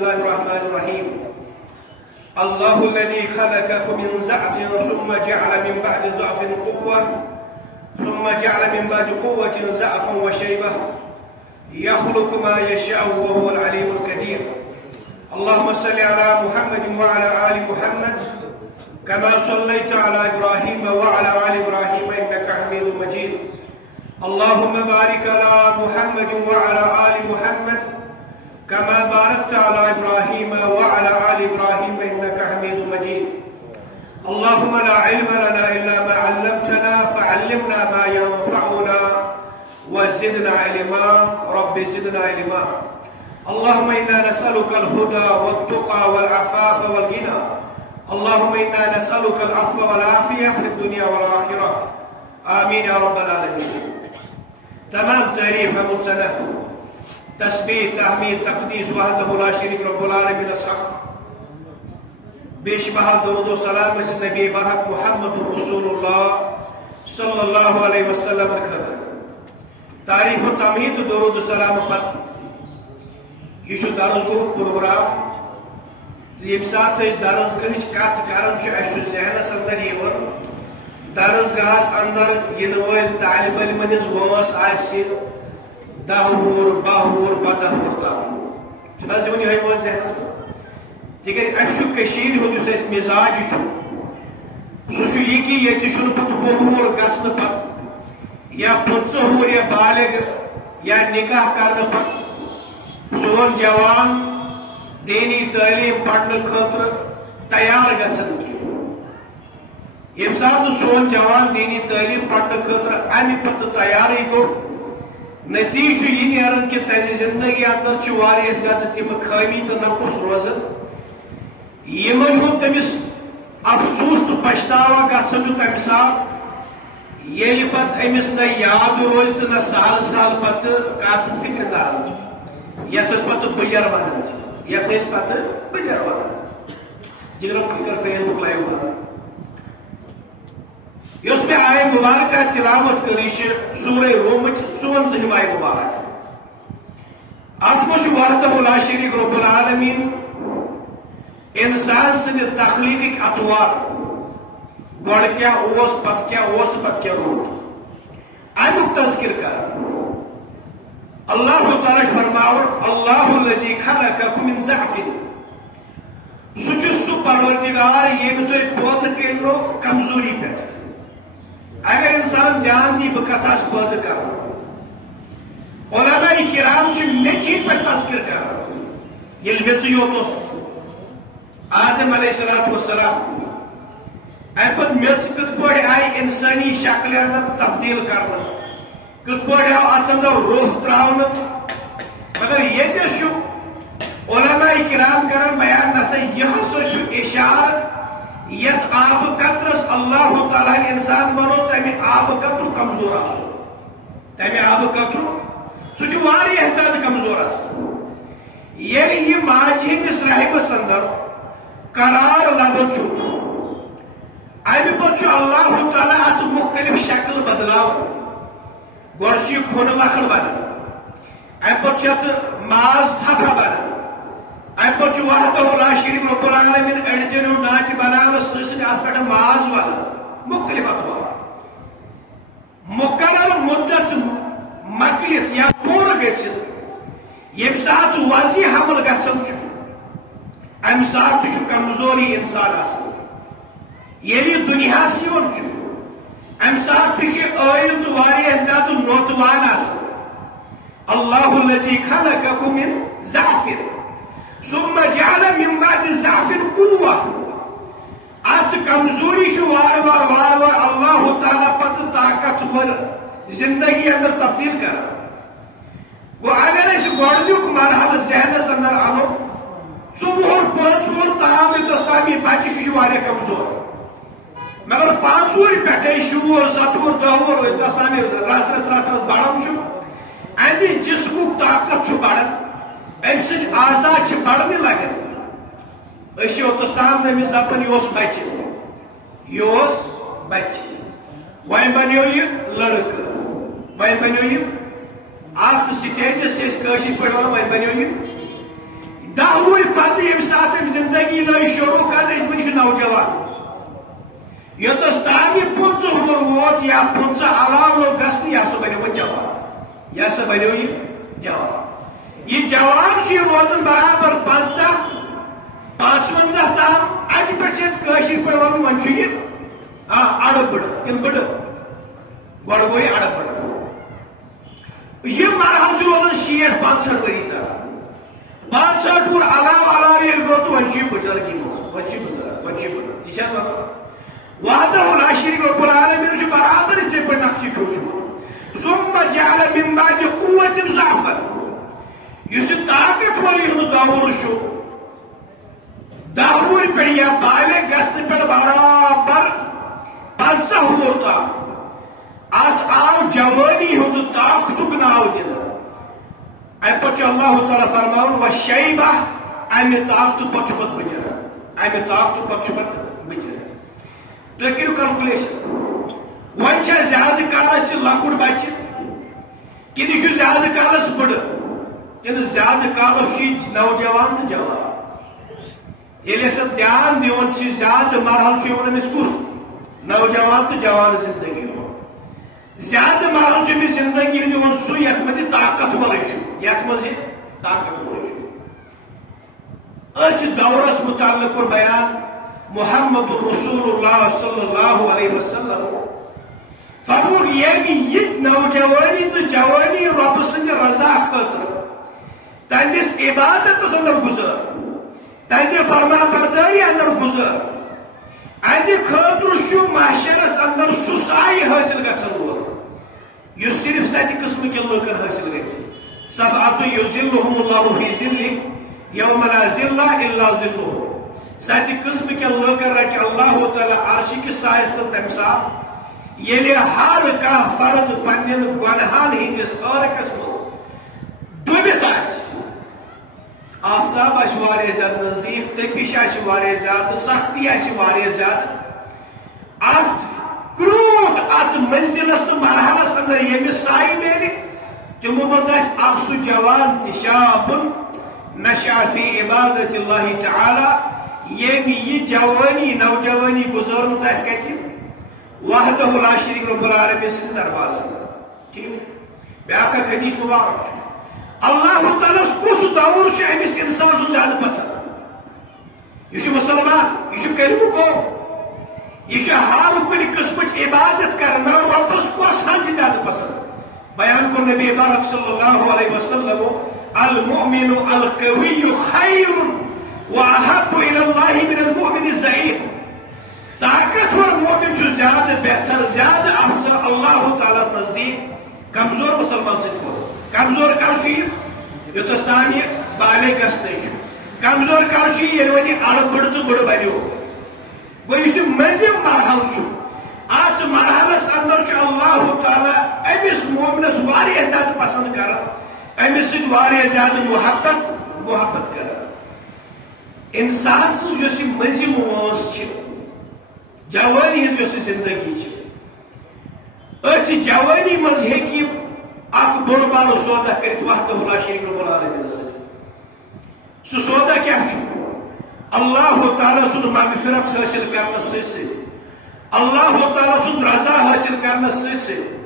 الله الرحمن الرحيم الله الذي خلقكم من ضعف ثم جعل من بعد ضعف قوة ثم جعل من بعد قوة ضعفا وشيبة يخلق ما يشاء وهو العليم القدير اللهم صل على محمد وعلى آل محمد كما صليت على إبراهيم وعلى آل إبراهيم إنك حميد مجيد اللهم بارك على محمد وعلى آل محمد كما باركت على إبراهيم وعلى آل إبراهيم إنك حميد مجيد اللهم لا علم لنا إلا ما علمتنا فعلمنا ما ينفعنا وزدنا علما رب زدنا علما اللهم إنا نسألك الهدى والتقى والعفاف والغنى اللهم إنا نسألك العفو والعافية في الدنيا والآخرة آمين يا رب العالمين تمام تعریف ہے مجھ تسبیح تحمید تقدیس وحدہ لا شریک رب العالمین الحق بیش بہا درود و سلام اس نبی برحق محمد رسول اللہ صلی اللہ علیہ وسلم خطر تعریف و تمہید درود و سلام پت یہ درس گو پروگرام یم سات درس گاہچ کت کران ذہنس اندر درس گاہس اندر ین ول طالب علم ہز وس آسہ 10 وُہُر 12 وُہُر 15 وُہُر تام ون یہ وس ذہنس تکیاز اہشیر ہند اس مزاج سہ یہ کہ یہ پتہ 10 وُہُر گھن پتہ یا 15 وُہُر یا بالغ یا نکاح کرنے پتہ سون جوان دینی تعلیم پڑھنے خاطر تیار گژھن یم سات سون جوان دینی تعلیم پڑھنے خاطر امہ پتہ تیاری گو نتیجہ یہ نیران کہ تز زندگی اندر واریاہ زیادہ تم خامی تو نقص روزان یمن ہند تمس افسوس تو پچھتاوا گژھان تمہ سات ییٚلہِ پتہٕ أمِس نہ یاد روزِ تہٕ نہ سہل سہل پتہٕ کتھ فکر داران یتھ پتہٕ بجر ونان یتھ پتہٕ بجر ونان جگر کر فیس بک لائیو بند یس میں آئے مبارکہ تلاوت کری سورہ روم 54 آئے مبارک ات مجھ وحدہ لا شریک رب العالمین انسان سند تخلیق اطوار گوڑ کیا اوس پت کیا روٹ امیک تذکر کر اللہ تعالی فرماور اللہ الذی خلقکم من ضعف سہ پروردگار یم تھی پود کرو کمزوری پہ اگر انسان دھیان دی بہ کتھ پود کر علماء کرام مے چیز پہ تذکر کر یل میچ یوت آدم علیہ السلام ام پہ میچ کت پہ آئی انسانی شکل اندر تبدیل کرنا کت پہ آو ات اندر روح تراؤن مگر یہ علماء کرام کرن بیان نسا یہ اشارہ یت آب قطرس اللہ تعالیٰ انسان بنو تمہ آب قطر کمزور آسو تمہ آب قطر سہ واریاہ زیادہ کمزور آسان ییٚلہِ یہ ماجہ ہندس رحمس اندر قرار لبن امہ پتہ اللہ تعالیٰ ات مختلف شکل بدلاو گوڑ کھن لکھن بنان امہ پتہ ماز تھپہ بنان امہ پتہ وحدہ لا شریک رب العالمین اڑجنو ناچ بنانا ست ات پہ ماز ون مختلف اطوار مقرر مدت مکلت یا پور گھت یم سات وضع حمل گھان ام سات کمزوری انسان آسان ییٚلہِ دُنیاہس یون ام سات عٲیل تو واریاہ زیادہ نوتوان آسان اللہ الذی خلقکم من ضعف ثم جعل من بعد ضعف قوة ات کمزوری وار وار اللہ تعالیٰ پتہ طاقتور زندگی اندر تبدیل کر گو اگر اس گۄڈنیُک مرحلہ ذہنس اندر انو 4 وُہُر 5 وُہُر تام تامی بچہ واریاہ کمزور مگر 5 وُہر پہ 7 وُہر 10 وُہر تام رس بڑان امہ جسمک طاقت بڑان ام سزا بڑھنے لگان اوتس تام امس دپان یہ بچہ وی بنو یہ لڑکہ وی بنو یہ ات سٹیجس پہ ون بنو یہ 10 وُہر نئی شروع کر نوجوان یوتس تام یہ 50 وُہُر ووت یا 50 علاوہ لوگ گژھنہِ یہ ہسا بنیو جوان یہ ہسا بنیو یہ جوان یہ جوان روزان برابر 50 55 تام اتہ پہ پہ ون ون یہ اڑ بڑ کن بڑ گۄڈٕ گوٚو یہِ اڑ بڑ یہ مرحل روزان 60-65 ؤری تام 65 وُہُر علاوہ ییٚلہِ گوٚو تہٕ وۄنۍ چھُ یہِ بُزرگی منٛز وۄنۍ چھُ یہِ بُزرگ وۄنۍ چھُ یہِ بُزرگ تہِ چھا وحدہ لا شریک رب العالمین برابر اتھے پہ نقشہ کھوچمت ثم جعل من بعد قوة ضعفا اس طاقت والی دور شو دور پہ یا بالغ گژھنہ پہ برابر 50 وُہُر تام ات آو جوانی ہند طاقت ناو دن ام پہ اللہ تعالیٰ فرمان وشیبہ امہ طاقت پہ پت بجر امہ طاقت پہ پت بجر تُہۍ کٔرِو کلکولیشن وۄنۍ چھا زیادٕ کالس لۄکُٹ بچہِ کِنہٕ یہِ چھُ زیادٕ کالس بٕڑٕ کِنہٕ زیادٕ کالس چھُ یہِ نوجوان تہٕ جوان ییٚلہِ ہسا دھیان دِوان چھِ زیادٕ مرحل چھُ یِوان أمِس کُس نوجوان تہٕ جوان زندگی ہُنٛد زیادٕ مرحل چھُ أمِس زندگی ہُنٛد یِوان سُہ یتھ منٛز یہِ طاقت وَرٲے چھُ یتھ منٛز یہِ طاقت وَرٲے چھُ أتھۍ دورس متعلق کوٚر بیان محمد رسول اللہ صلی اللہ علیہ وسلم فرموک یہ نوجوانی تو جوانی رب سند رضا خاطر تہندس عبادت اندر گزر تہذ فرما برداری اندر گزر اہد خاطر معاشرس اندر سہ سائے حاصل گھن وول اس صرف ستہ قسم کے لوکن حاصل گھِ سبعۃ یظلھم اللہ فی ظلہ یوم لا ظل الا ظلہ ستہ قسم کے لوکن رٹہ اللہ تعالیٰ عرش کس سایس تل تمہ سات ییٚلہِ ہر کانٛہہ فرد پننٮ۪ن گۄنہن ہٕنٛدِس عٲرقس منٛز ڈُبِتھ آسہِ آفتاب آسہِ واریاہ زیادٕ نزدیٖک تٔپِش آسہِ واریاہ زیادٕ سختی آسہِ واریاہ زیادٕ اتھ کرٛوٗٹھ اتھ منزلس تہٕ مرحلس اندر ییٚمِس سایہِ میلہِ تِمو منٛز آسہِ اکھ سُہ جوان تہِ شابٌ نشأ فی عبادت اللہ تعالیٰ ییٚمۍ یہِ جوانی نوجوانی گُزٲرمٕژ آسہِ کتہِ وحدہ لا شریک رب العالمین سٕنٛدِس دربارس اندر ٹھیک بیاکھ اکھ حدیث مبارک چھُ اللہ تعالیٰ کُس دور چھُ أمِس انسان سُنٛد زیادٕ پسند یہِ چھُ مسلمان یہِ چھُ کلمہٕ گوٚو یہِ چھُ ہر کُنہِ قٕسمٕچ عبادت کران مگر رۄبس کۄس حد چھِ زیادٕ پسند بیان کوٚر نبی پاک صلی اللہ علیہ وسلم المؤمن القوی خیر واحب الى اللہ من المؤمن الضعیف طاقتور مومن چھُ زیادٕ بہتر زیادٕ افضل اللہ تعالیٰ نزدیک کمزور مسلمان سۭتۍ کھۄتہٕ کمزور کر چھُ یہِ یوٚتس تام یہِ بالغ گژھنٕے چھُ کمزور کر چھُ یہِ ییٚلہِ وۄنۍ یہِ اڑٕ بٔڑ تہٕ بٔڑ بنیو گوٚو یُس یہِ مٔنٛزِم مرحل چھُ اتھ مرحلس اندر چھُ اللہ تعالیٰ أمِس مومنس واریاہ زیادٕ پسند کران أمِس سۭتۍ واریاہ زیادٕ محبت کران انسان سٕنٛز یۄس یہِ مٔنٛزِم وٲنٛس چھِ جوانی ہز یۄس زندگی أتھۍ جوانی منٛز ہیٚکہِ یہِ اکھ بوٚڑ بارٕ سودا کٔرِتھ وحدہ لا شریک رب العالمین سۭتۍ سُہ سودا کیاہ چھُ اللہ تعالیٰ سُنٛد مغفرت حٲصِل کرنس سۭتۍ سۭتۍ اللہ تعالیٰ سُنٛد رضا حٲصِل کرنس سۭتۍ سۭتۍ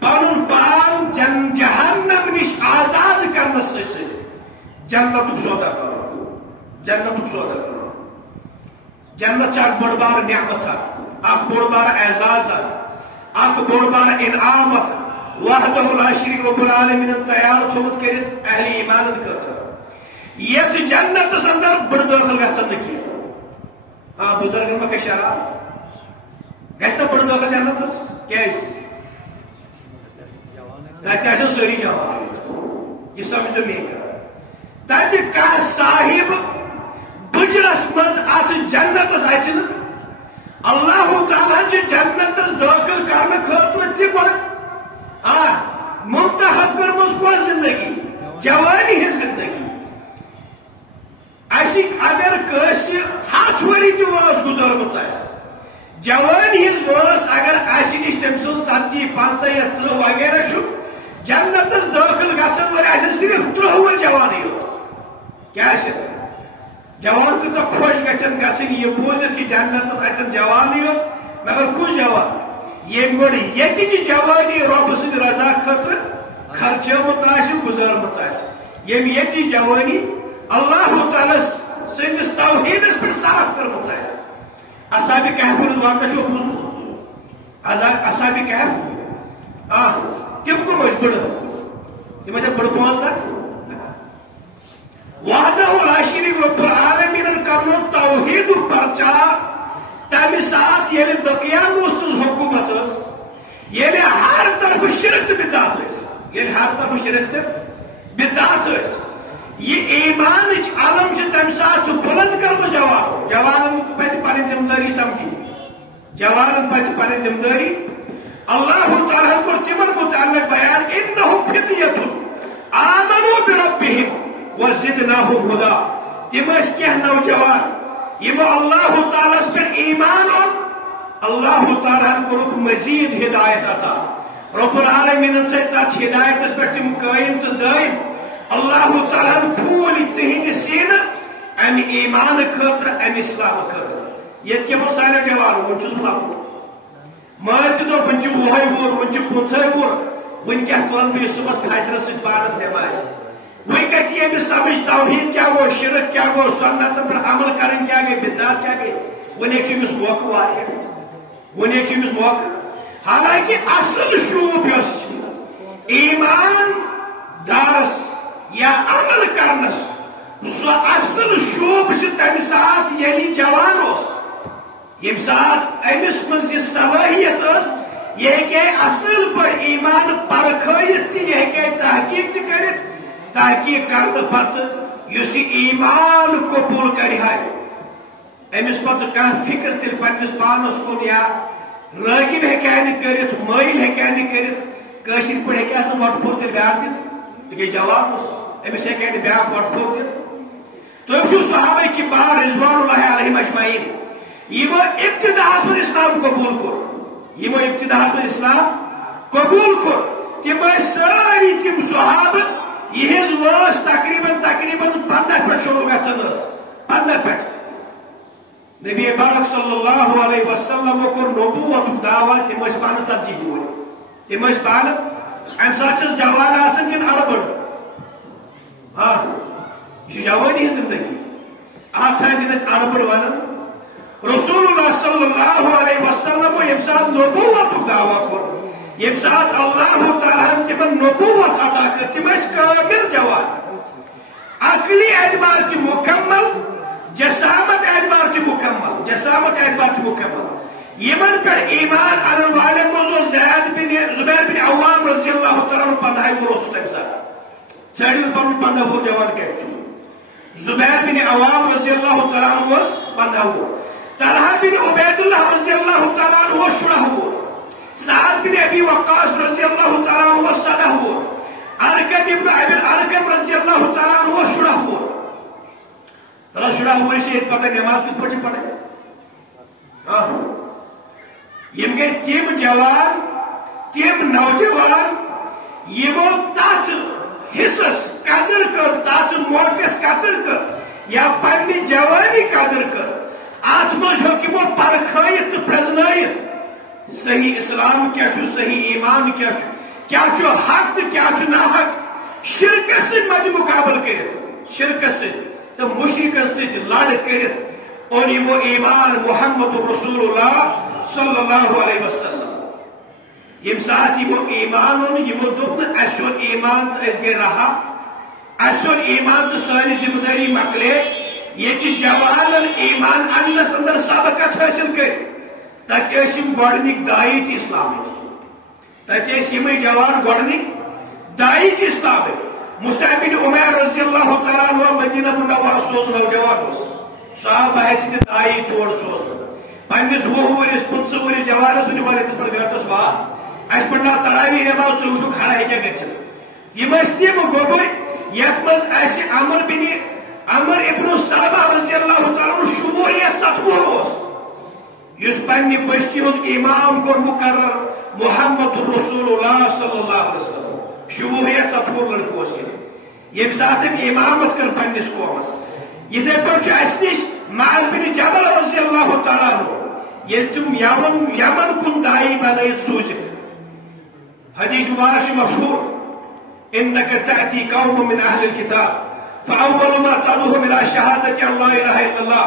پنُن پان جہنم نش آزاد کرنس سۭتۍ سۭتۍ جنتُک سودا کرُن جنتُک سودا کرُن جنت چھِ اکھ بٔڑ بارٕ نعمت اکھ بوٚڑ بارٕ اعزاز اکھ بوٚڑ بارٕ انعام وحدہ لا شریک رب العالمین تیار تھومُت کٔرِتھ اہلِ ایمانن خٲطرٕ یتھ جنتس اندر بٔڑ دٲخل گژھن نہٕ کینٛہہ بُزرگن ما گژھِ شرارت گژھِ نہ بٔڑ دٲخل جنتس کیازِ تتہِ آسن سٲری جوان یہِ سمجھو میٲنۍ کتھ تتہِ کانٛہہ صاحب بجرس مز ات جنتس اچن اللہ تعالیٰ جنتس داخل کرنے خاطر تہ گۄڈٕ منتخب کٔرمٕژ کۄس زندگی جوانی ہٕنٛز زندگی اَسہِ اگر کٲنٛسہِ 100 ؤری تہِ وٲنٛس گُزٲرمٕژ آسہِ جوانی ہٕنٛز وٲنٛس اگر اَسہِ نِش تٔمۍ سٕنٛز 40 50 یا 30 وغیرہ چھُ جنتس داخل گژھن وٲلۍ آسن صرف 30 ؤرۍ جوانٕے یوت کیٛاہ آسہِ جوان تو خوش گھن گھن یہ بوزت کہ جنت اتن جوانی یوت مگر کس جوان یم گوڑ یہ جوانی رب سند رضا خاطر خرچمت گزارمت یم یہ جوانی اللہ تعالی سندس توحیدس پہ صاف کرمت اصحاب کہف واقع چھو بوزمت اصحاب کہف تم کم بڑ تم بڑ پانچ وحدہ لا شریک رب العالمین کرنو توحید پرچار تمہ سات یل بقیان حکومت یل ہر طرف شرک تو بدعت یل ہر طرف شرک تو بدعت یہ ایمان علم تمہ سات بلند کرنا جوان پہ پن ذمہ داری سمجھی جوان پہ پن ذمہ داری اللہ تعالیٰ کو تمن متعلق بیان انہم فتیۃ آمنوا بربہم وزدناہم ہدا تم کیا نوجوان یہ اللہ تعالیٰ پہ ایمان اللہ تعالیٰ کو مزید ہدایت عطا رب العالمین تت ہدایت پہ تم قائم تو دائم اللہ تعالیٰ پھول تہند سین ام ایمان خاطر ام اسلام خاطر یہ کیا سارے جوان ون چھ لکو مال تہ ون چھ وہے وور ون چھ 50 وور ون کیا تلن بہ صبح فجر سے پانس نماز وہی کہتی ہے سمجھ توحید کیا گو شرک کیا گو سنت پر عمل کرن کیا گئی بدعت کیا گئی ونے چھ موقع واریاہ ونے چھ موقع حالانکہ اصل شوب یس ایمان دارس یا عمل کرنس سو اصل شوب سے تمہ سات یعنی جوان یم سات امس مز یہ صلاحیت یہ کہ اصل پر ایمان پرکھائت یہ کہ تحقیق کرت تحقیق کرنے پتہ اس ایمان قبول کر امس پتہ کھانا فکر تیل پنس پانس کن یا راغب ہیکہ کرت مائل ہیکہ کرت قاشر پہ ہیکہ وٹ پھور تیل بیاکھ دت گئی جواب امس ہیکہ بیاکھ وٹ پھور دت تو ام صحابہ کبار رضوان اللہ علیہم اجمعین یہ ابتداء من اسلام قبول کر یہ ابتداء من اسلام قبول کر تم ساری تم صحابہ یہ وس تقریباً 15 پہ شروع گھن 15 پہ نبی پاک صلی اللہ علیہ وسلم کور نبوت دعوت تم پان 40 بول تم پان ام سات جوان آسان کن اربڑ ہاں یہ جوانی زندگی ات سات اربڑ ون رسول اللہ صلی اللہ علیہ وسلم یم سات نبوت دعوت کور یم سات اللہ تعالیٰ تمن نبوت عطا کر تم کامل جوان عقلی اعتبار کی مکمل جسامت اعتبار کی مکمل جسامت اعتبار کی مکمل یمن پر ایمان علی والے موضوع زبیر بن عوام رضی اللہ تعالیٰ 15 وور تم سات ثڑی پن 15 وور جوان کہ زبیر بن عوام رضی اللہ تعالیٰ 15 وور طلحہ بن عبید اللہ رضی اللہ تعالیٰ 16 وور سعد بن ابی وقاص رضی اللہ تعالیٰ عنہ 17 وور ارقم ابن ابی الارقم رضی اللہ تعالیٰ عنہ 16 وور اللہ 16 وور سے پتہ نماز کس پڑھ پڑھے یم گئی تم جوان تم نوجوان یمو تات حصص قدر کر تات موقعس قدر کر یا پنہ جوانی قدر کر ات مز ہو پرکھائت تو پرزنائت صحیح اسلام کیا چھو صحیح ایمان کیا چھو حق کیا چھو ناحق شرک سے مد مقابل کرت شرک سے تو مشرک سے لڑ کرت اور یہ ایمان محمد رسول اللہ صلی اللہ علیہ وسلم یم ساتھ یہ ایمان یہ دن اس ایمان تو اس گئے رہا اس ایمان تو ساری ذمہ داری مکلے یہ جوان ایمان انس اندر سبقت حاصل کر تم گۄڈنِک داعی تہِ اسلامٕکۍ تتہِ ٲسۍ یِمٕے جوان گۄڈنِک داعی تہِ اسلامٕکۍ مصعب بن عمیر رضی اللہ تعالیٰ عنہ مدینہ منورہ سوز نوجوان اوس صحابہ ٲسۍ داعی تور سوزان پننس 20 ؤرِس 15 ؤرِس جوانس ؤنِو ییٚتس پٮ۪ٹھ گرس وات اَسہِ پرناو تراویح نماز تُہۍ وٕچھِو کھڑا ہیٚکیٛاہ گٔژھِتھ یِم ٲسۍ تِم گۄبٕرۍ یتھ منٛز اَسہِ عمر ابن سلمہ رضی اللہ تعالیٰ عنہ شموٗر یا 7 وُہُر اوس یس پنہ بستی ہند امام کور مقرر محمد رسول اللہ صلی اللہ علیہ وسلم شموریہ 7 لڑکوں یم سات امامت کر پنس قومس یتھے پٲٹھۍ چھُ اَسہِ نِش معاذ بن جبل رضی اللہ تعالیٰ عنہ ییٚلہِ تِم یمن کُن داعی بنٲیِتھ سوٗزِکھ حدیث مبارک چھُ مشہوٗر إنك تأتي قوم من أهل الكتاب فأول ما تدعوهم إلى شهادة أن لا إله إلا الله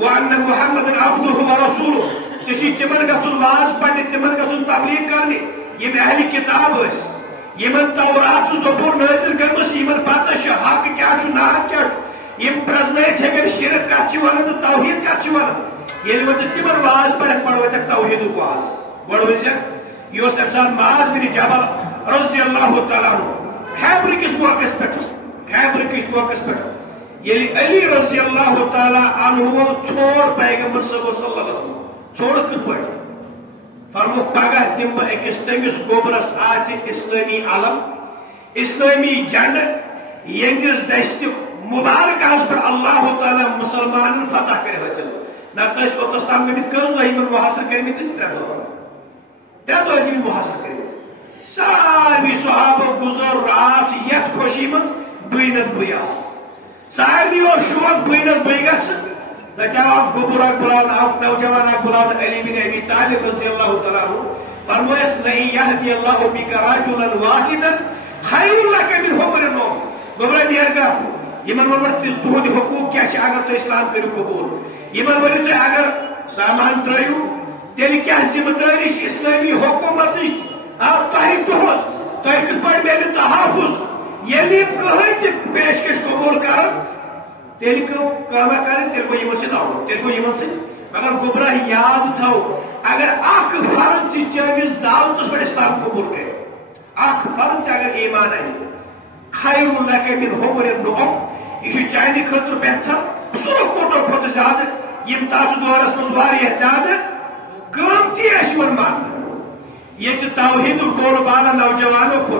وأن محمدا عبده ورسوله تشي تمن گژھُن واز پڑھنہِ تمن گژھُن تبلیغ کرنہِ یِم اہل کتاب ٲسۍ یِمن تورات تہٕ زبور نٲزِل گٔمٕژ یِمن پتہ چھِ حق کیاہ چھُ ناحق کیاہ چھُ یِم پرٛزنٲیِتھ ہیٚکن شرک کتھ چھِ ونان تہٕ توحیٖد کتھ چھِ ونان ییٚلہِ وۄنۍ ژٕ تِمن واز پڑھکھ پڑوٲیتھکھ توحیٖدُک واز گۄڈٕ ؤنۍزٮ۪کھ یہِ اوس تمہِ ساتہٕ معاذ بن جبل رضی اللہ تعالیٰ عنہ خیبر کس موقعس پہ یلی علی رضی اللہ تعالیٰ عنہ چھوڑ پیغمبر صلی اللہ علیہ وسلم چھوڑ کس پہ فرمو پگہ دم اکس تمس گوبرس آت اسلامی علم اسلامی جنڈ ینس دست مبارک پر اللہ تعالیٰ مسلمان فتح کر حاصل نتہ اوتس تام گمت کٔژ دۄہ یمن محاصر کرمت 3 دۄہ گمت محاصر کرمت سارے صحابہ گزر رات یت خوشی مز بینت بس سارے شوق بینت بی گھس تتہ آو گوبر اک بلاؤن آو نوجوان اک بلاؤن علی بن ابی طالب رضی اللہ تعالیٰ عنہ فرمویس لئن یہدی اللہ بک رجلا واحدا خیر لک من حمر النعم گوبر نیر گا یمن ون تہند حقوق کیا اگر تھی اسلام کرو قبول یمن ورو تھی اگر سامان ترو تیل کیا ذمہ داری اسلامی حکومت تہ دہس تہ کت پہ میلے تحفظ یل کہیں پیشکش قبول کر تیل کما کر تیل گو یمن سن تیل گو یمن سن مگر گوبرہ یاد تھو اگر اخ فرد تہ چٲنِس دعوتس پہ اسلام قبول کرے اخ فرد اگر ایمان انہِ خیر لک من حمر النعم یہ چانہ خاطر بہتر سو کوٹو کھۄتہٕ زیادٕ یم تتھ دورس منٛز واریاہ زیادٕ قۭمتی ٲسۍ یِوان ماننہٕ یہ توحید بول بالا نوجوانوں کو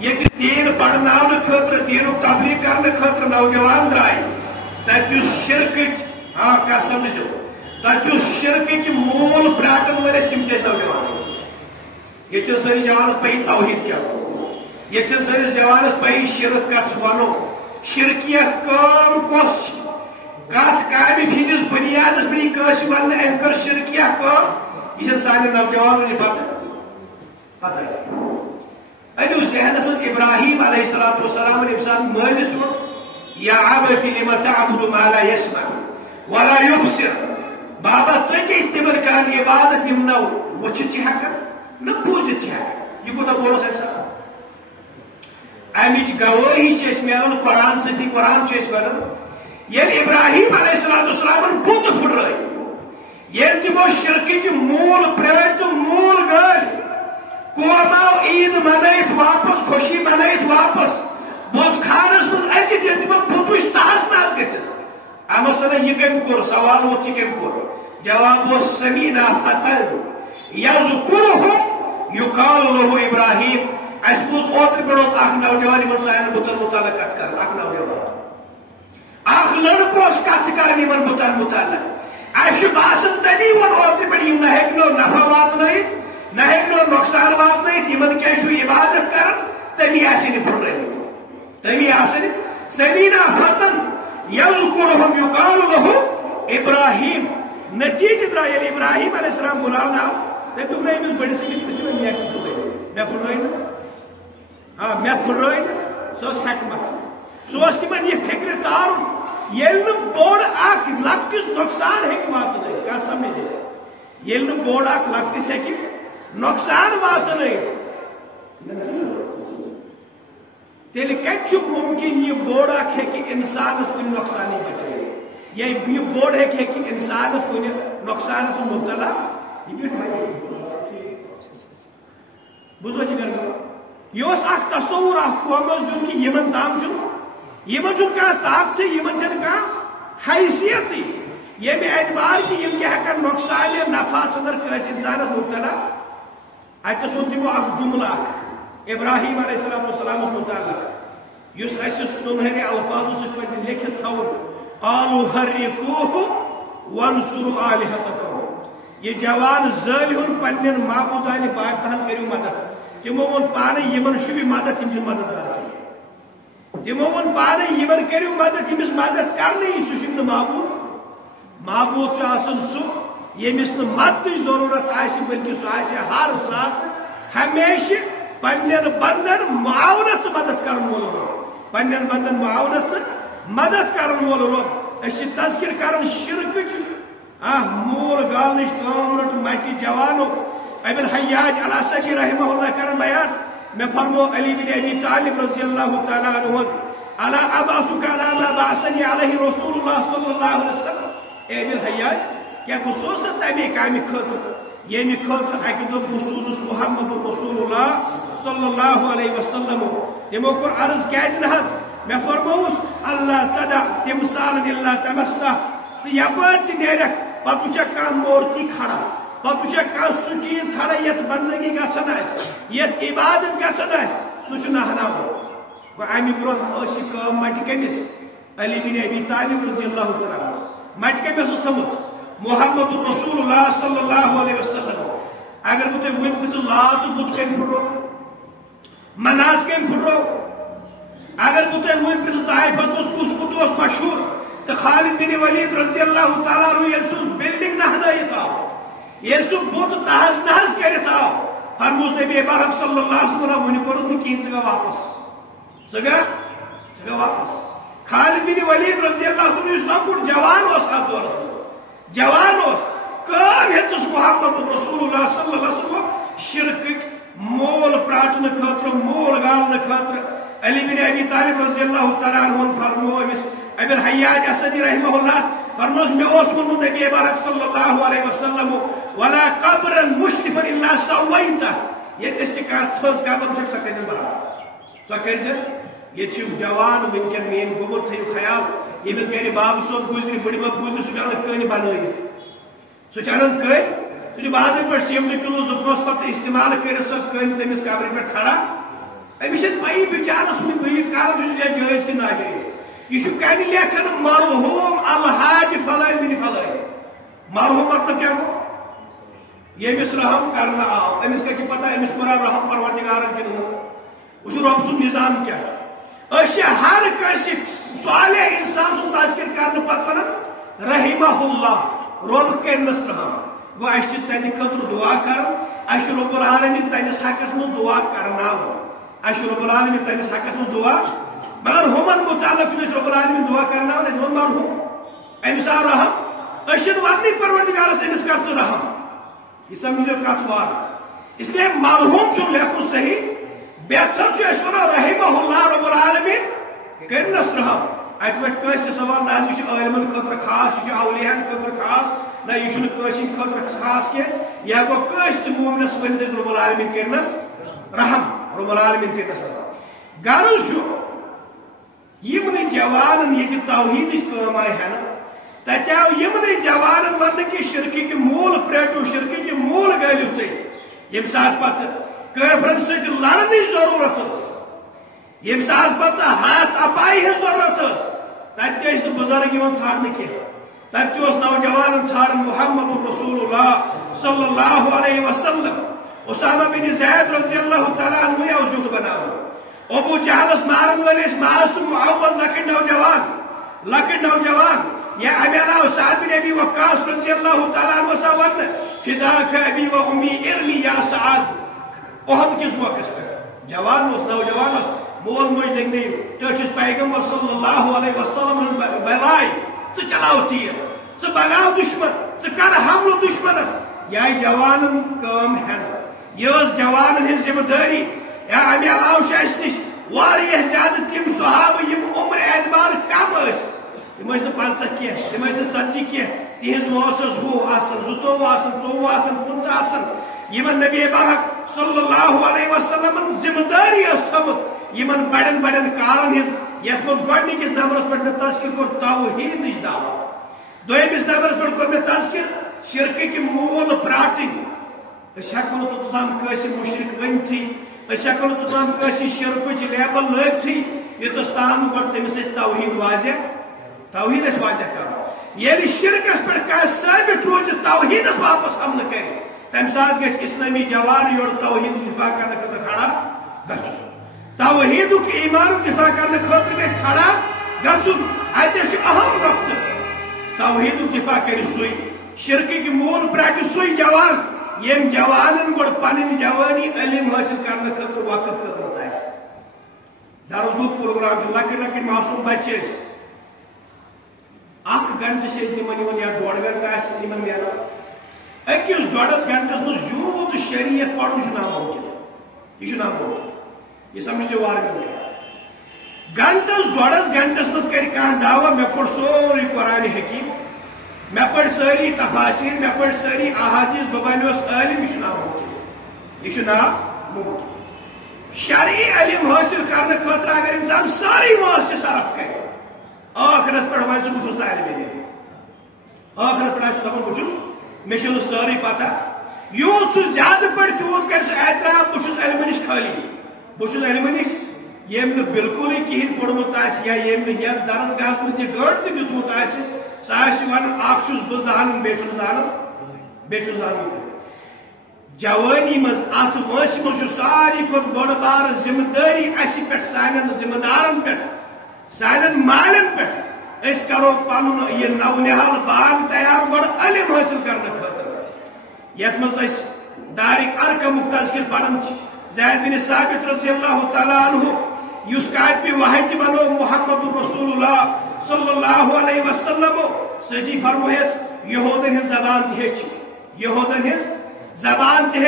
یہ دین پڑھناؤن خاطر دین تبلیغ کرنے خاطر نوجوان درائے تتہ شرک ہاں کیا سمجھو تتہ شرک مول براٹن ولس تم تیس نوجوان یہ سٲنِس جوانس پی توحید کیا یہ سٲنِس جوانس پی شرک کت ونو شرکیہ کام کس کت کامہ ہندس بنیادس پہ کٲنٛسہِ وننہٕ أمۍ کٔر شرکیہ کام یہ سانہِ نوجوانن پتہ انو ذہنس من ابراہیم علیہ السلام امسان مالس یا عبدی لما تعبد ما لا يسمع ولا يبصر بابا تھی کس تمن کران عبادت یم نو وچھت ہیکان نہ بوزت ہیکان یہ کوتا بولس امسان امچ گواہی چھ میلان قرآن سۭتی قرآن چھ ونان یل ابراہیم علیہ السلام بت پھٹرٲے یل تمو شرکٕچ مول پرٛٲرۍ تہٕ مول گٲڑۍ قورماو عید منائت واپس خوشی منائت واپس بت خانس من اچت یہ تمہ بتوش تہس ناز گھت اما صدا یہ کم کور سوال ووت یہ کم کور جواب وہ سمینا فتح یذکرہم یقال له ابراہیم اس بوز اوتر پڑوس اخ نوجوان من سائن بتن متعلق کت کر اخ نوجوان اخ لڑکوس کت کر من بتن متعلق اس باسن تنی ون اوتر پڑ یم نہ ہیکنو نفع واتنائت نہ ہیکنو نقصان واتنائت یمن کیا چھو عبادت کرن تمی آسن پھرنائت تمی آسن سمینا فتن یذکرہم یقال له ابراہیم نتیجہ ابراہیم ابراہیم علیہ السلام بلاونا میں تم نے امس بڑی سکس پچھلے میں آسن پھرنائت میں پھرنائت ہاں میں پھرنائت سوس حکمت سوس تمن یہ فکر تارن یل بوڑ اخ لکٹس نقصان ہیک واتنائت کیا سمجھے یل بوڑ اخ لکٹس ہیک نقصان واتنائت تیل کت ممکن یہ بوڑ اخ ہیک انسانس کن نقصان بچائے یہ بوڑ ہیک انسانس کن نقصانس مبتلا بوزو کر یہ اخ تصور اخ قومس دن کہ یمن تام یمن کھانا طاقت یمن حیثیت یمہ اعتبار کہ یم کیا ہیکن نقصان یا نفع صدر کس انسانس مبتلا اتس ون تمو اخ جملہ اخ ابراہیم علیہ السلام متعلق اس سنہرِ الفاظ سی لکھت تھون قالوا حرقوه وانصروا آلهتكم یہ جوان زالہن پنن معبودان باقہن کرو مدد تمو ون پانے یمن شبہ مدد تم مدد کر تمو ون پانے یمن کرو مدد یمس مدد کرنے سہ معبود معبود سہ یمس مدد ضرورت بلکہ سہ ہر ساتھ ہمیشہ پنن بندن معاونت مدد کرن وول رب پنن بندن معاونت مدد کرن وول رب اس تذکر کرن شرک مول گالنش کام رٹ مٹی جوانو ابن الحیاج الاسقی رحمہ اللہ کرن بیان میں فرمو علی بن ابی طالب رضی اللہ تعالی عنہ الا ابعثک علی ما بعثنی علیہ رسول اللہ صلی اللہ علیہ وسلم اے ابن الحیاج کیا خصوصا تمی کامی خاطر یعنی خاطر اکہ دو خصوص محمد رسول اللہ صلی اللہ علیہ وسلم تمو کور عرض کیاز نہ میں فرموس اللہ تدع تمثال الا تمسہ یپار تہ نیرک پتہ وچھ کانٛہہ مورتی کھڑا پتہ وچھ کانٛہہ سہ چیز کھڑا یت بندگی گژھان یت عبادت گژھان سہ چھ نہناوان گو امہ برونٛہہ کٲم مٹہِ کٔمِس علی بن ابی طالب رضی اللہ تعالیٰ مٹہِ کٔمۍ ٲسٕس تھٲومٕژ محمد رسول اللہ صلی اللہ علیہ وسلم اگر بہ تۄہہِ وۄنۍ پرژھو لات بُت کٔمۍ پھُٹرو منات کٔمۍ پھُٹرو اگر بہ تۄہہِ وۄنۍ پرژھو طائفس منٛز کُس بُت اوس مشہوٗر تو خالد بن ولید رضی اللہ تعالیٰ عنہ یل سہ بلڈنگ نہنائت آو یل سہ بت تہذ نہذ کرت آو فرموس نبی پاک صلی اللہ علیہ وسلم ون کورس نا کہین ژٕ واپس ژٕ گا واپس خالد بن ولید رضی اللہ عنہ یس لۄکُٹ جوان اوس اتھ دورس منٛز جوان اوس کٲم ہیژٕس محمد رسول اللہ صلی اللہ علیہ وسلم شرکٕکۍ مول پرٛاٹنہٕ خٲطرٕ مول گاونہٕ خٲطرٕ علی بن ابی طالب رضی اللہ تعالیٰ عنہ فرمو أمس ابن الحیاج اسدی رحمہ اللہ فرموس میں اوس ونمت نبی بارک صلی اللہ علیہ وسلم ولا قبرا مشرفا الا سویتہ یہ تس تھز قبر وچھ سہ کر برابر سہ کر یہ جوان ونکن مین گوبر تھیو خیال یمس گھر باب صوب گزری بڑی بب گزری سہ چھ کن بنائت سہ چھ کن سہ بعض پہ سیمن کلو زپنس پتہ استعمال کر سہ کن تمس قبر پہ کھڑا امس پی بچارس یہ کر جائز کہ ناجائز یہ کم لیکن مرحوم الحاج فلان بن فلان مرحوم مطلب کیا گو یمس رحم کرنا آو امس کیا پتہ امس کورا رحم پروردگارن کن وچ رب سن نظام کیا اس ہر کس صالح انسان سن تذکر کرنے پتہ ونان رحمہ اللہ رب کرنس رحم گو اس تہندِ خاطر دعا کر اس رب العالمین تہندس حقس من دعا کرنا اس رب العالمین تہندس حقس من دعا مگر ہمن متعلق رب العالمین دعا کرنا مرحوم امس آو رحم اشن ونی پروردگارس امس کر ژٕ رحم یہ سمجھو کت وار اس لیے مرحوم چھ لیکن صحیح بہتر چھ اس ونو رحمہ اللہ رب العالمین کرنس رحم ات وقت کٲنٛسہِ سوال نہ یہ عالمن خاطر خاص یہ اولیاءن خاطر خاص نہ یہ کٲنٛسہِ خاطر خاص کینٛہہ یا گو کٲنٛسہِ تہِ مومنس ؤنِتھ رب العالمین کرنس رحم رب العالمین کرنس رحم غرض چھ یمن جوانن یہ توحید کام آئی ہے تتہ آو یمن جوانن ون کہ شرکی کے مول پریٹو شرکی کے مول گلو تھی یم سات پتہ کافرن ست لڑنے ضرورت یم سات پتہ ہاتھ اپائی ہز ضرورت تتہ بزرگ ژھانڈنے کی تتہ نوجوان ژھانڈن محمد رسول اللہ صلی اللہ علیہ وسلم اسامہ بن زید رضی اللہ تعالیٰ عنہ یہ وجود بناو ابو جہلس مارن ولس معصوم معوض لکٹ نوجوان یا ابی علاؤ سعد بن ابی وقاص رضی اللہ تعالیٰ عنہ سوال فداک ابی و امی ارمی یا سعد احد کس موقع پہ جوان اس نوجوان اس مول موج لگنے ٹچس پیغمبر صلی اللہ علیہ وسلم بلائی ژٕ چلاو تیر ژٕ بگاو دشمن ژٕ کر حمل دشمنس یا جوانن کام ہن یہ جوانن ہن ذمہ داری یا امی علاو اس نش واریہ زیادہ تم صحابہ یم عمر اعتبار کم تم 50 کی تم 40 کی تہذ وس 20 آسن 22 آسن 24 آسن 15 آسن یمن نبی پاک صلی اللہ علیہ وسلم ذمہ داری اس تھمت یمن بڑن بڑن کارن ہز یت مز گۄڈنِکِس نمبرس پہ تذکر کور توحیدٕچ دعوت دویمِس نمبرس پہ کور تذکر شرکٕکۍ مول پرٛاٹٕنۍ أسۍ ہٮ۪کو نہٕ توٚتام کٲنٛسہِ مُشرِک ؤنتھٕے أسۍ ہٮ۪کو نہٕ توٚتام کٲنٛسہِ شرکٕچ لیبل لٲگتھٕے یوٚتَس تام گۄڈٕ تٔمِس أسۍ توحیٖد أسۍ واضح کرو ییٚلہِ شرکس پٮ۪ٹھ کانٛہہ ثٲبت روزِ توحیٖدس واپس حملہٕ کرِ تمہِ ساتہٕ گژھِ اسلٲمی جوان یورٕ توحیٖد دفاع کرنہٕ خٲطرٕ کھڑا گژھُن توحید ایمان دفاع کرنے خاطر گھس کھڑا گھن اتس اہم وقت توحید دفاع کر سوئی شرک مول پریٹ سوئی جوان یم جوانن گوڑ پنن جوانی علم حاصل کرنے خاطر وقف کرمت درس گو پروگرام لکٹ لکٹ معصوم بچے اخ گھنٹہ سے دن یا ڈوڑ گھنٹہ نیران اکس ڈوڑس گھنٹس مز یوت شریعت پڑھن ناممکن یہ ناممکن یہ سمجھو گھنٹس ڈوڑس گھنٹس مز کر دعوی مے پڑھ سوری قرآن حکیم مے پڑھ ساری تفاسیر مے پڑھ ساری احادیث بہ بنوس عالم یہ ناممکن یہ ناممکن شرعی علم حاصل کرنے خاطر اگر انسان ساری ماس سے صرف کرے آخرت پہ ون سہ بہت طالب علم آخرت پہ دپان بہت مے ساری پتہ یوت سہ زیادہ پہ تیوت کر سہ اعتراف بہت علم نش خالی بہت علم نش یم بالکل کہین پورمت یا یم یتھ درس گاہس مز یہ گڑ تہ دیتمت سہ ون اخ بہ زانن بیٚیہِ زانن جوانی مز ات وٲنٛسہِ مز ساری کھۄتہٕ بٔڑ بار ذمہ دٲری اسہِ پٮ۪ٹھ سانٮ۪ن ذمہ دارن پٮ۪ٹھ سانٮ۪ن مالٮ۪ن پٮ۪ٹھ أسۍ کرو پنُن یہِ نو نِہال باغ تیار گۄڈٕ علم حٲصل کرنہٕ خٲطرٕ یتھ منٛز أسۍ دارِک ارقمُک تذکر پران چھِ زید بن ثابت رضی اللہ تعالیٰ عنہ یُس کاتبِ وحی تہِ بنو محمد رسول اللہ صلی اللہ علیہ وسلم سجی فرمویس یہودن ہٕنٛز زبان تہِ ہیٚچھ یہودن ہٕنٛز زبان تہ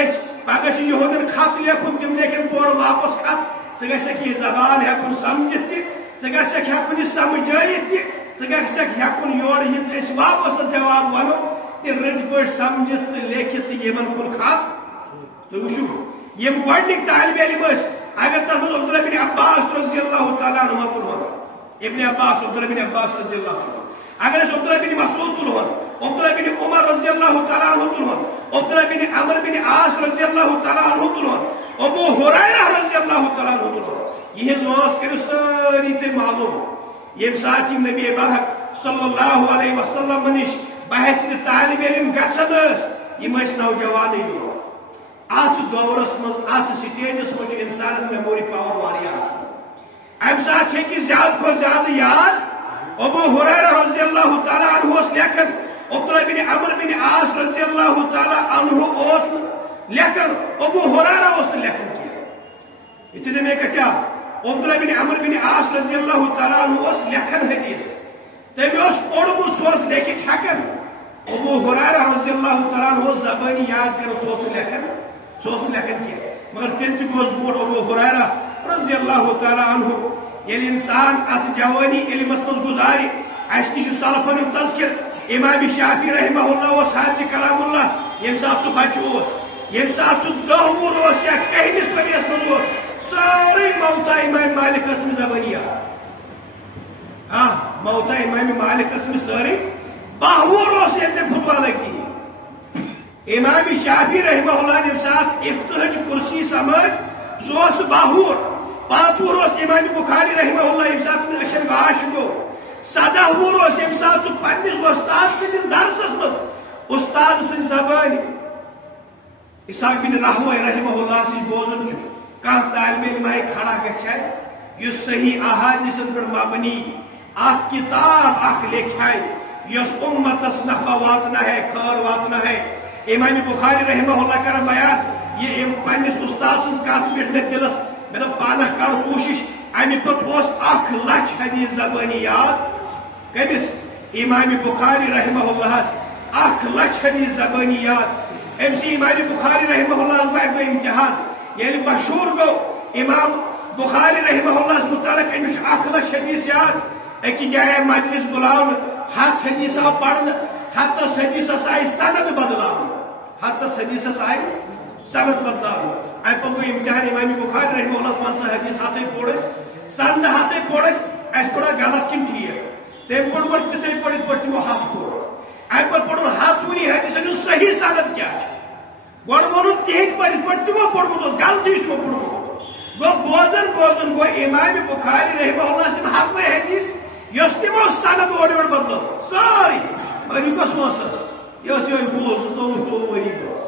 پگہ یہودن خط لیکھن تم لیکن تور واپس خط ثھک یہ زبان ہیکن سمجھت تہ ثھک ہیکن یہ سمجھائت تہ ثھک ہیکن یور یہ واپس جواب ونو تہ رٕتۍ پٲٹھۍ سمجھت تہ لیکھت تہ یمن کن خط تہ وچھو یم گۄڈنِکۍ طالب علم اگر تتھ منٛز عبداللہ بن عباس رضی اللہ تعالیٰ عنہ تلون ابن عباس عبداللہ بن عباس رضی اللہ عنہ اگر عبداللہ بن مسعود تلون عبداللہ بن عمر رضی اللہ تعالیٰ عنہ تلون عبداللہ بن عمر بن عاص رضی اللہ تعالیٰ عنہ تلون ابو ہریرہ رضی اللہ تعالیٰ عنہ تلون یہ وانس کرو ساری تے معلوم یم ساتھ نبی برحق صلی اللہ علیہ وسلم نش بحث طالب علم گھن یم نوجوان ات دورس مز ات سٹیجس مز انسانس میموری پاور واریاہ ام سات زیادہ کھت زیادہ یاد ابو ہریرہ رضی اللہ تعالیٰ عنہ لیکن عبداللہ بن عمر بن عاص رضی اللہ تعالیٰ عنہ لیکن ابو ہریرہ لیکن کی یہ میں کیا عبداللہ بن عمر بن عاص رضی اللہ تعالیٰ عنہ لیکن حدیث تم پورمت سہ لیکھت ہیکن ابو ہریرہ رضی اللہ تعالیٰ عنہ زبانی یاد کر سہ لیکن کی مگر تیل تہ گوس بوڑ ابو ہریرہ رضی اللہ تعالیٰ عنہ یل انسان ات جوانی علمس مز گزار اس نش سلفن تذکر امام شافعی رحمہ اللہ حافظ کلام اللہ یم سات سہ بچہ یم سات سہ 10 وُہُر یا کہمس ؤریس مز ساری موتا امام مالک قسم زبانی موتا امام مالک قسم ساری 12 وُہُر ییٚلہِ فتوا لگی امام شافعی رحمہ اللہ یم سات افتحٕچ کرسی سمجھ سہ 12 وُہُر 5 وُہُر امام بخاری رحمہ اللہ یم سات اشر گاش گو 17 وُہُر یم سات سہ پنس استاد سندس درسس مز استاد سن زبان اسحاق بن راہوے رحمہ اللہ سی بوزن کھانا طالب علم کھڑا گھن صحیح احادیثن پہ مبنی اخ کتاب اخ لکھائے یس امتس نفع واتنا ہے خیر واتنا ہے امام بخاری رحمہ اللہ کر بیان یہ پنس استاد سن کت پہ مے دلس مے دپ پانہ کر کوشش امہ پتہ 1 لچھ حدیث زبانی یاد کمس امام بخاری رحمہ اللہ 1 لچھ حدیث زبانی یاد امسی امام بخاری رحمہ اللہ گو امتحان یل مشہور گو امام بخاری رحمہ اللہ متعلق امس 1 لچھ حدیث یاد اکی جائے مجلس بلاؤن 7 حدیث آو پڑھن 7 حدیث آئی سند بدلاؤن 7 حدیث آئی سند بدلاؤن ام پہ گو امتحان امام بخاری رحمہ اللہ ون سا حدیث ہاتھے پوڑس سند ہاتھے پوڑس اس پڑا غلط کن ٹھیک تم پڑھ ور تتھے پڑھ پڑھ تمو ہاتھ پوڑ ام پہ پڑھ ہاتھ ونی حدیث صحیح سند کیا گوڑ ون تہند پڑھ پڑھ تمو پڑھمت غلطی تمو پڑھمت گو بوزن گو امام بخاری رحمہ اللہ سن ہاتھ حدیث یس تمو سند اور بدل ساری اری کس مسس یس یہ بوز تو 4 وری بس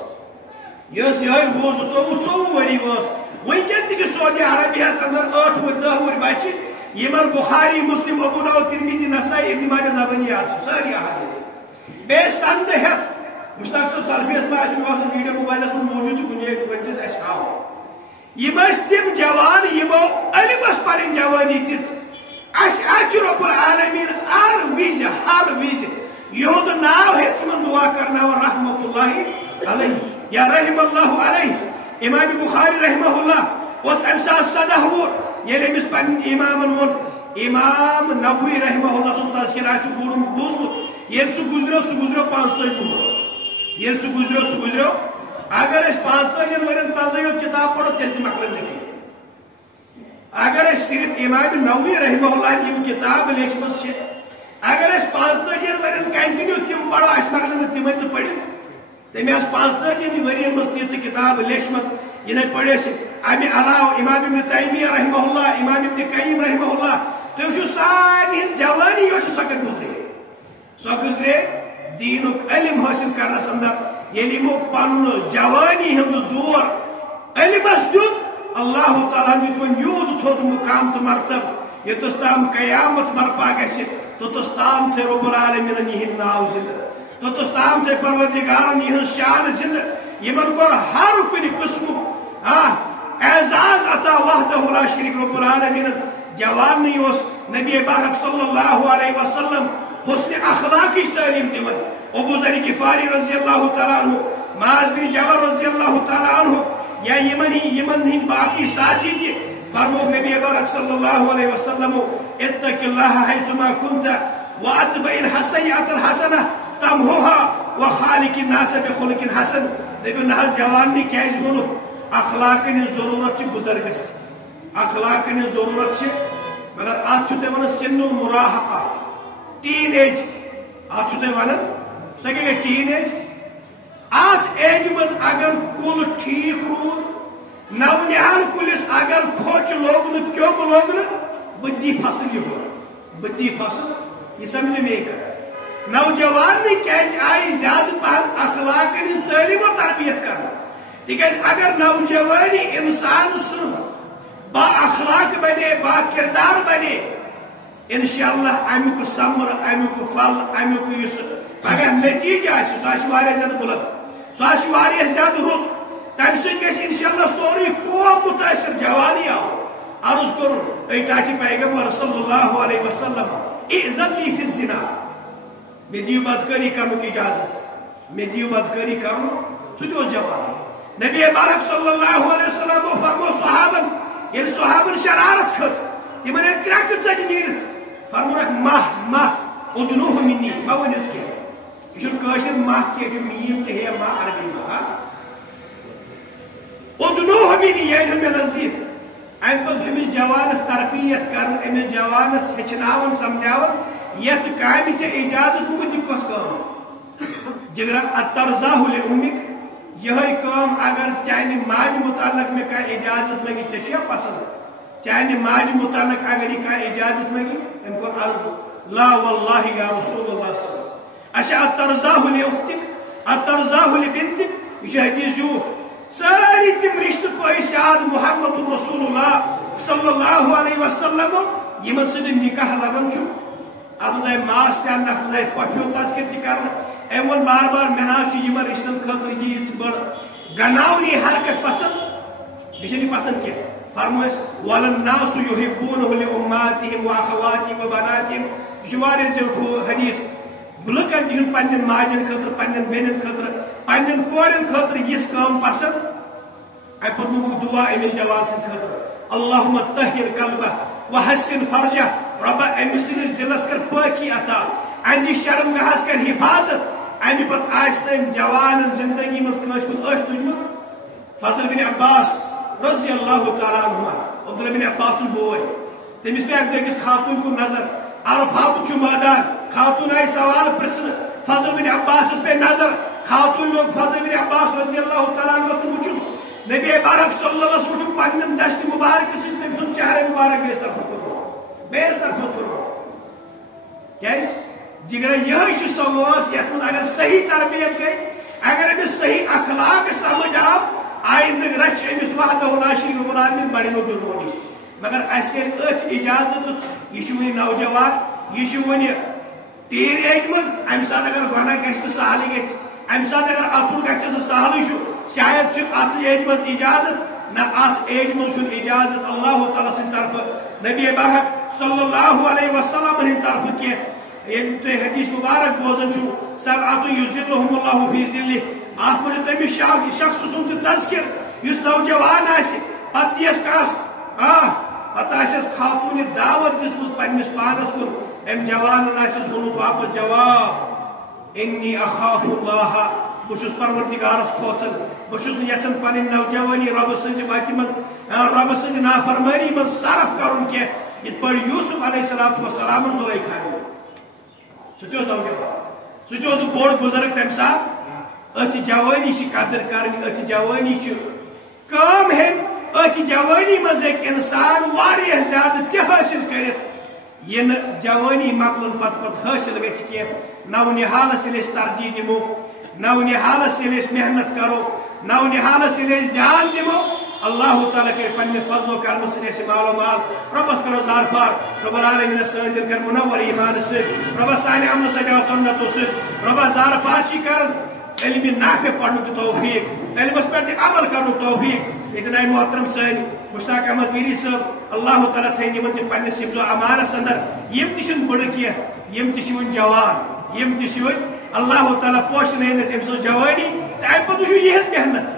یس یہ بوز تو 4 وری بس ونکن تہ سعودی عربیہ اندر 8 وُہُر 10 وُہُر بچہ یمن بخاری مسلم ابو داؤد ترمذی نسائی ابن ماجہ زبانیات ساری احادیث بیس سند ہتھ مشتاق صاحب سلفیس میں آج ویڈیو موبائلس میں موجود کن بچس اس ہاو یم تم جوان یمو علمس پن جوانی دِژ اچھا رب العالمین ہر وز یہد ناو ہیت یمن دعا کرنا رحمت اللہ علیہ یا رحم اللہ علیہ امام بخاری رحمہ اللہ اس ام سات 17 وُہُر یل امس پن امامن وون امام نووی رحمہ اللہ سن تذکرہ بوزمت یل سہ گزرو 45 وُہُر یل سہ گزرو اگر اس 45 ورین تازہ یوت کتاب پڑھو تیل تہ مکلن نہ اگر اس صرف امام نووی رحمہ اللہ کی کتاب لیچمس اگر اس 45 ورین کنٹینیو تم پڑھو اس مکلن تم پڑھت تم 45 ورین مز تیز کتاب لیچمت یہ پڑھے امہ علاوہ امام ابن تیمیہ رحمہ اللہ امام ابن قیم رحمہ اللہ تم چھو ساری جوانی یوش سو گزرے دینک علم حاصل کرنس اندر یل یمو پن جوانی ہند دور علمس دیت اللہ تعالیٰ دیت یوت تھوت مقام تو مرتب یوتس تام قیامت برپا گژھِ توتس تام تھے رب العالمین یہند ناو زندہ توتس تام تھے پروردگارن یہند شان زندہ یمن کور ہر کن قسم اعزاز عطا وحدہ لا شریک رب العالمین جوانی اس نبی پاک صلی اللہ علیہ وسلم حسن اخلاق تعلیم دِوان ابو ذر غفاری رضی اللہ تعالیٰ عنہ معاذ بن جبل رضی اللہ تعالیٰ عنہ یا یمن باقی ساتھی تھی فرمو نبی پاک صلی اللہ علیہ وسلم اتق اللہ حیثما کنت واتبع الحسنۃ الحسنہ تمحوها وخالق الناس بخلق حسن دبی نہ جوانی کیاز گونو اخلاق کی ضرورت بزرگس اخلاق کی ضرورت مگر آج ون سن المراہقہ ٹین ایج آج ون سہ گئی ٹین ایج ات ایج مز اگر کل ٹھیک رود نونہال کلس اگر کھوچ لوگ کیوم لوگ بدی فصل یہ بدی فصل یہ سمجھ میں کر نوجوان کیاز آئی زیادہ پہن اخلاق ہز تعلیم و تربیت کرنا تکیاز اگر نوجوانی انسان سن با اخلاق بنے با کردار بنے انشاءاللہ امیک ثمر امیک پھل امیک اگر نتیجہ سہ زیادہ بلند سہ زیادہ رت تمہ سۭتۍ انشاءاللہ سوری قوم متاثر جوانی آو عرض کور اے ٹاٹی پیغمبر صلی اللہ علیہ وسلم اذن لی فی الزنا میں دیو بدکاری کرنے کی اجازت میں دیو بدکاری کرنے سہ تہ جوانی نبی پاک صلی اللہ علیہ وسلم فرمو صحابن یل صحابن شرارت کھت تمن کرک ژٹہِ نیرتھ فرمونک مہ ادنوہ منی مہ ؤنِس کینٛہہ یہ چھُنہٕ مہ کینٛہہ یہ میم تہ ہے مہ عربی مہ ادنوہ منی یہ مے نزدیک ام پتہ امس جوانس تربیت کرن امس جوانس ہچناون سمجھاون یتھ کامہ ژےٚ اجازت مگت یہ کس کٲم جگرا اترزاہ لأمک یہ کام اگر چانہ ماج متعلق میں کھانا اجازت مگی ژےٚ پسند چانہ ماج متعلق اگر یہ کھانا اجازت مگی ام کو عرض لا واللہ یا رسول اللہ صلی اللہ علیہ وسلم اچھا اترزاہ لأختک اترزاہ لبنتک یہ حدیث جھوٹ ساری تم رشتہ پٲسیاد محمد رسول اللہ صلی اللہ علیہ وسلم یمن سۭتۍ نکاح لگان چھُ اتھ زائے ماس تہ انہ اتھ زائے پٹھیو تذکر تہ کرنا ام وون بار بار مے نا یمن رشتن خاطر یہ بڑ گناونی حرکت پسند یہ پسند کی فرمائش والناس یحبونه لامهاتهم واخواتهم وبناتهم یہ واریاہ زیادہ حدیث لکن تہ پنن ماجن خاطر پنن بینن خاطر پنن کورن خاطر یہ کام پسند اے پتہ دعا امس جوان سن خاطر اللهم طهر قلبه وحسن فرجه رب امس دلس کر پاکی عطا اندی شرم گاہس کر حفاظت امی پت آستم جوان زندگی مز کنش کن اش تجمت فضل بن عباس رضی اللہ تعالی عنہ عبداللہ بن عباس بوئے تمس پہ ایک خاتون کو نظر عرفات چھ میدان خاتون آئی سوال پرسن فضل بن عباس پہ نظر خاتون لوگ فضل بن عباس رضی اللہ تعالی عنہ کو وچھن نبی پاک صلی اللہ علیہ وسلم پنن دست مبارک سے تم سن چہرے مبارک بے طرف کرو بے طرف کرو کیس جگر یہ سموس یت اگر صحیح تربیت گئی اگر امس صحیح اخلاق سمجھ آو آئند رچ امس وحدہ لا شریک رب العالمین بڑی نو جرمو نش مگر اسے اجازت یہ ون نوجوان یہ ون ٹین ایج مز ام سات اگر گناہ گھس تو سہل گھس ام سات اگر اتر گھس سہ سہل شاید ات ایج مز اجازت نہ ات ایج مز اجازت اللہ تعالیٰ سند طرف نبی برحق صلی اللہ علیہ وسلم ہند طرف کی تھی حدیث مبارک بوزان سبعۃ یظلھم اللہ فی ظلہ ات مجھ تمس شخص سند تذکر اس نوجوان پتہ یس پتہ خاتون دعوت دس پنس پانس کن ام جوان ونت واپس جواب انی اخاف اللہ بہس پروردگارس کھوچان بہس یژھان پن نوجوانی رب سز وتہ من رب سز نافرمانی من صرف کرن کی یت پہ یوسف علیہ الصلوۃ والسلام زوے کھانے سہ نوجوان سہ بوڑ بزرگ تمہ سات ات جوانی قدر کرنی ات جوانی کام ہین ات جوانی مز انسان واریاہ زیادہ تہ حاصل کرت یہ جوانی مکلن پت حاصل گھس کی نو نحالس یل ترجیح دمو نو نحالس یل محنت کرو نو نحالس یل دھیان دمو اللہ تعالیٰ کر پنہ فضل و کرم سی مال و مال ربس کرو زار پار رب العالمین سن دل کر منور ایمان ست ربس سانہ امن سجا سنتو ست ربس زار پار کر علم نافع پڑھن توفیق علمس پہ عمل کرن توفیق اتنا محترم سن مشتاق احمد میری صاحب اللہ تعالیٰ تھین تم پنس حفظ و امانس اندر یم تہ بڑ کی یم تہ ون جوان یم تہ ون اللہ تعالیٰ پوشن ہینس ام سن جوانی ام پتہ وچو یہ محنت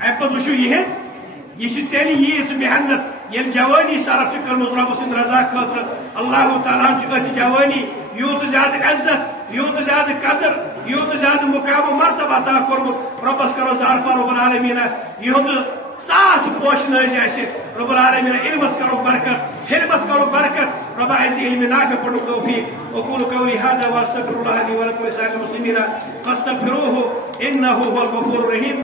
ام پتہ وچو یہ تیل یہ محنت یل جوانی صرف کرم رب سند رضا خاطر اللہ تعالیٰ ات جوانی یوت زیادہ عزت یوت زیادہ قدر یوت زیادہ مقام و مرتبہ عطا کورمت ربس کرو زار پار رب العالمین یہ ساتھ پوشن رب العالمین علمس کرو برکت حلمس کرو برکت رب عز علم نافع پڑھن توفیق اقول قولی هذا واستغفر الله لي ولكم ولسائر المسلمين فاستغفروه انه هو الغفور الرحيم